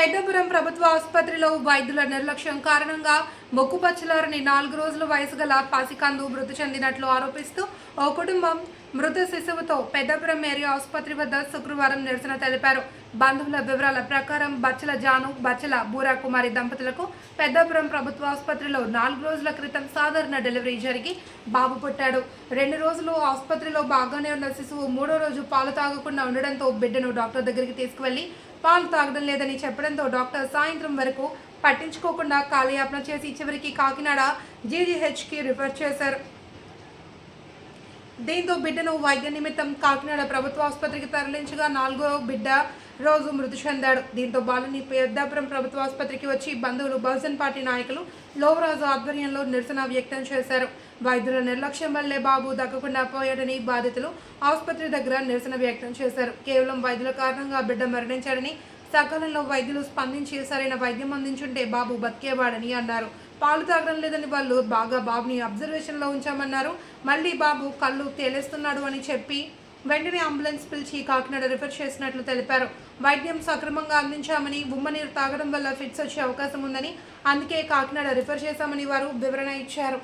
పెద్దపురం ప్రభుత్వ ఆసుపత్రిలో వైద్యుల నిర్లక్ష్యం కారణంగా మొక్కుపచ్చలారని నాలుగు రోజుల వయసు గల పసికందు మృతి చెందినట్లు ఆరోపిస్తూ ఓ కుటుంబం మృత శిశువుతో పెద్దపురం ఏరియా ఆసుపత్రి వద్ద శుక్రవారం నిరసన తెలిపారు. బంధువుల వివరాల ప్రకారం బచ్చల జాను బచ్చల బూరా కుమారి దంపతులకు పెద్దపురం ప్రభుత్వ ఆసుపత్రిలో నాలుగు రోజుల క్రితం సాధారణ డెలివరీ జరిగి బాబు పుట్టాడు. రెండు రోజులు ఆసుపత్రిలో బాగానే ఉన్న శిశువు మూడో రోజు పాలు తాగకుండా ఉండడంతో బిడ్డను డాక్టర్ దగ్గరికి తీసుకువెళ్ళి పాలు తాగడం లేదని చెప్పడంతో డాక్టర్ సాయంత్రం వరకు పట్టించుకోకుండా కాలయాపన చేసి చివరికి కాకినాడ జీజీహెచ్కి రిఫర్ చేశారు. దీంతో బిడ్డను వైద్య నిమిత్తం కాకినాడ ప్రభుత్వ ఆసుపత్రికి తరలించగా నాలుగో బిడ్డ రోజు మృతి చెందాడు. దీంతో బాలుని పెద్దాపురం ప్రభుత్వ ఆసుపత్రికి వచ్చి బంధువులు బహుజన్ పార్టీ నాయకులు లోవరాజు ఆధ్వర్యంలో నిరసన వ్యక్తం చేశారు. వైద్యుల నిర్లక్ష్యం వల్లే బాబు దక్కకుండా పోయాడని బాధితులు ఆసుపత్రి దగ్గర నిరసన వ్యక్తం చేశారు. కేవలం వైద్యుల కారణంగా బిడ్డ మరణించాడని సకాలంలో వైద్యులు స్పందించి సరైన వైద్యం అందించుంటే బాబు బతికేవాడని అన్నారు. పాలు తాగడం లేదని వాళ్ళు బాగా బాబుని అబ్జర్వేషన్లో ఉంచామన్నారు. మళ్ళీ బాబు కళ్ళు తేలేస్తున్నాడు అని చెప్పి వెంటనే అంబులెన్స్ పిలిచి కాకినాడ రిఫర్ చేసినట్లు తెలిపారు వైద్యం సక్రమంగా అందించామని ఉమ్మనీరు తాగడం వల్ల ఫిట్స్ వచ్చే అవకాశం ఉందని అందుకే కాకినాడ రిఫర్ చేశామని వారు వివరణ ఇచ్చారు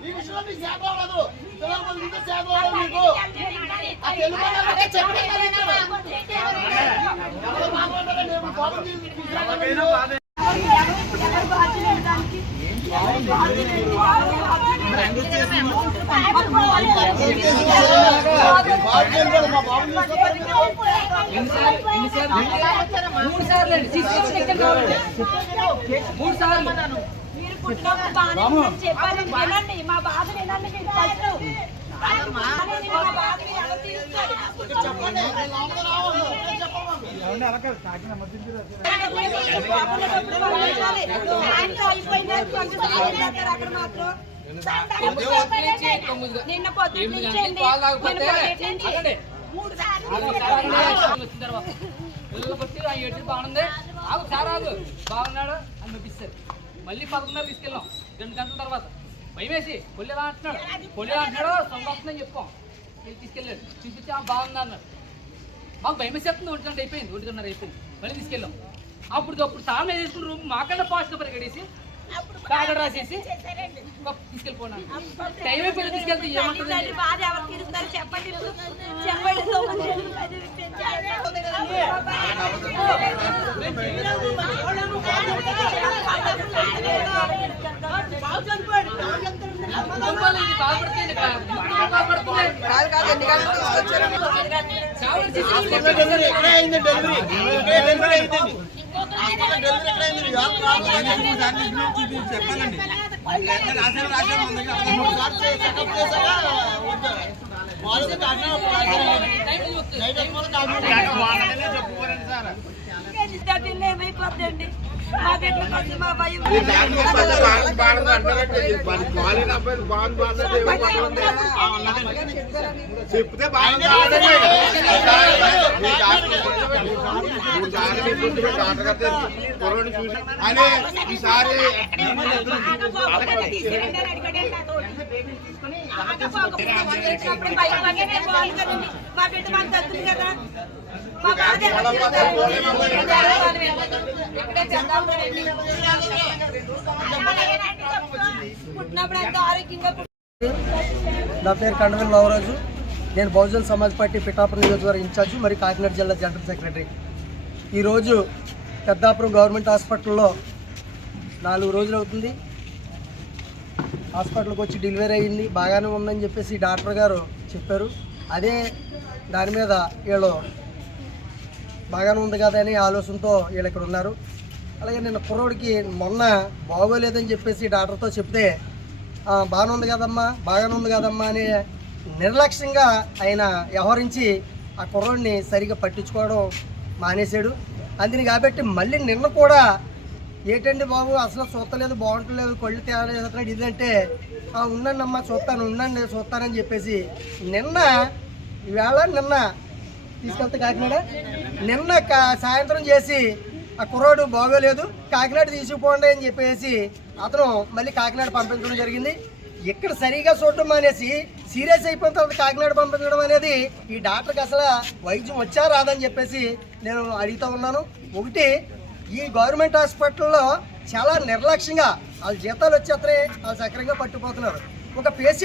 ఈ విషయంలో మీకు శాఖ అవ్వదు పిల్లల శాఖ అవ్వదు మీకు చెప్పండి మూడు సార్లు మూడు సార్లు మీరు పుట్టినప్పుడు బాగానే ఉందని వినండి మా బాధ వినండి మీరు ఫస్ట్ బాగానే అక్కడ మాత్రం. నిన్న మూడు సార్లు తర్వాత ఆ బాగుంది ఆగు బాగున్నాడు అని మళ్ళీ పదకొండున్నర తీసుకెళ్ళాం. రెండు గంటల తర్వాత భయమేసి పొల్లి ఎలా అంటున్నాడు పొల్లి ఎలా అంటున్నాడు సొంత చెప్పాం తీసుకెళ్ళాడు చూపించి ఆ అన్నాడు మాకు భయమేసి చెప్తుంది ఒంటి గంట అయిపోయింది ఒంటి గంటన్నర అయిపోయింది మళ్ళీ తీసుకెళ్ళాం అప్పుడు అప్పుడు సామె వేసుకున్న రూమ్ మాకన్నా ఫాస్ట్గా పరిగెడేసి కాగడ రాసేసి తీసుకెళ్ళిపోయినాను టైం అయిపోయింది తీసుకెళ్తే ఏమంటుంది? బాధ ఎవరు తీరుస్తారు చెప్పండి. చెప్పండి. డెలివరీ చెప్పాలండి. రాశారండి. నైట్ అయిపోతే కాకినాడ బిడ్డ ఏమైపోద్దండి మా బిడ్డ కోసం మా భయం చెప్తే అనే ఈసారి మా బిడ్డ మాకు తగ్గుతుంది కదా మా బాధ నా పేరు కండవెల్ నవరాజు. నేను బహుజన్ సమాజ్ పార్టీ పిఠాపురం నియోజకవర్గ ఇన్ఛార్జ్ మరి కాకినాడ జిల్లా జనరల్ సెక్రటరీ. ఈరోజు పెద్దాపురం గవర్నమెంట్ హాస్పిటల్లో నాలుగు రోజులు అవుతుంది. హాస్పిటల్కి వచ్చి డెలివరీ అయ్యింది. బాగానే ఉందని చెప్పేసి డాక్టర్ గారు చెప్పారు. అదే దాని మీద వీళ్ళు బాగానే ఉంది కదా అని ఆలోచనతో వీళ్ళు ఇక్కడ ఉన్నారు. అలాగే నిన్న కుర్రోడికి మొన్న బాగోలేదని చెప్పేసి డాక్టర్తో చెప్తే బాగానే ఉంది కదమ్మా బాగానే ఉంది కదమ్మా అని నిర్లక్ష్యంగా ఆయన వ్యవహరించి ఆ కుర్రోడిని సరిగా పట్టించుకోవడం మానేశాడు. అందుని కాబట్టి మళ్ళీ నిన్న కూడా ఏంటండి బాబు అసలు చూస్తలేదు బాగుంటలేదు కళ్ళు తేలేదు ఇదంటే "ఆ, ఉండండి అమ్మా చూస్తాను ఉండండి చూస్తానని చెప్పేసి నిన్న ఈవేళ నిన్న తీసుకెళ్తే కాకినాడ నిన్న కా- సాయంత్రం చేసి ఆ కుర్రోడు బాగోలేదు కాకినాడ తీసుకుపోండి అని చెప్పేసి అతను మళ్ళీ కాకినాడ పంపించడం జరిగింది. ఇక్కడ సరిగా చూడటం మానేసి సీరియస్ అయిపోయిన తర్వాత కాకినాడ పంపించడం అనేది ఈ డాక్టర్కి అసలు వైద్యం వచ్చా రాదని చెప్పేసి నేను అడుగుతూ ఉన్నాను. ఒకటి ఈ గవర్నమెంట్ హాస్పిటల్లో చాలా నిర్లక్ష్యంగా వాళ్ళ జీతాలు వచ్చేస్తే వాళ్ళు సక్రంగా పట్టుకుపోతున్నారు. ఒక పేషెంట్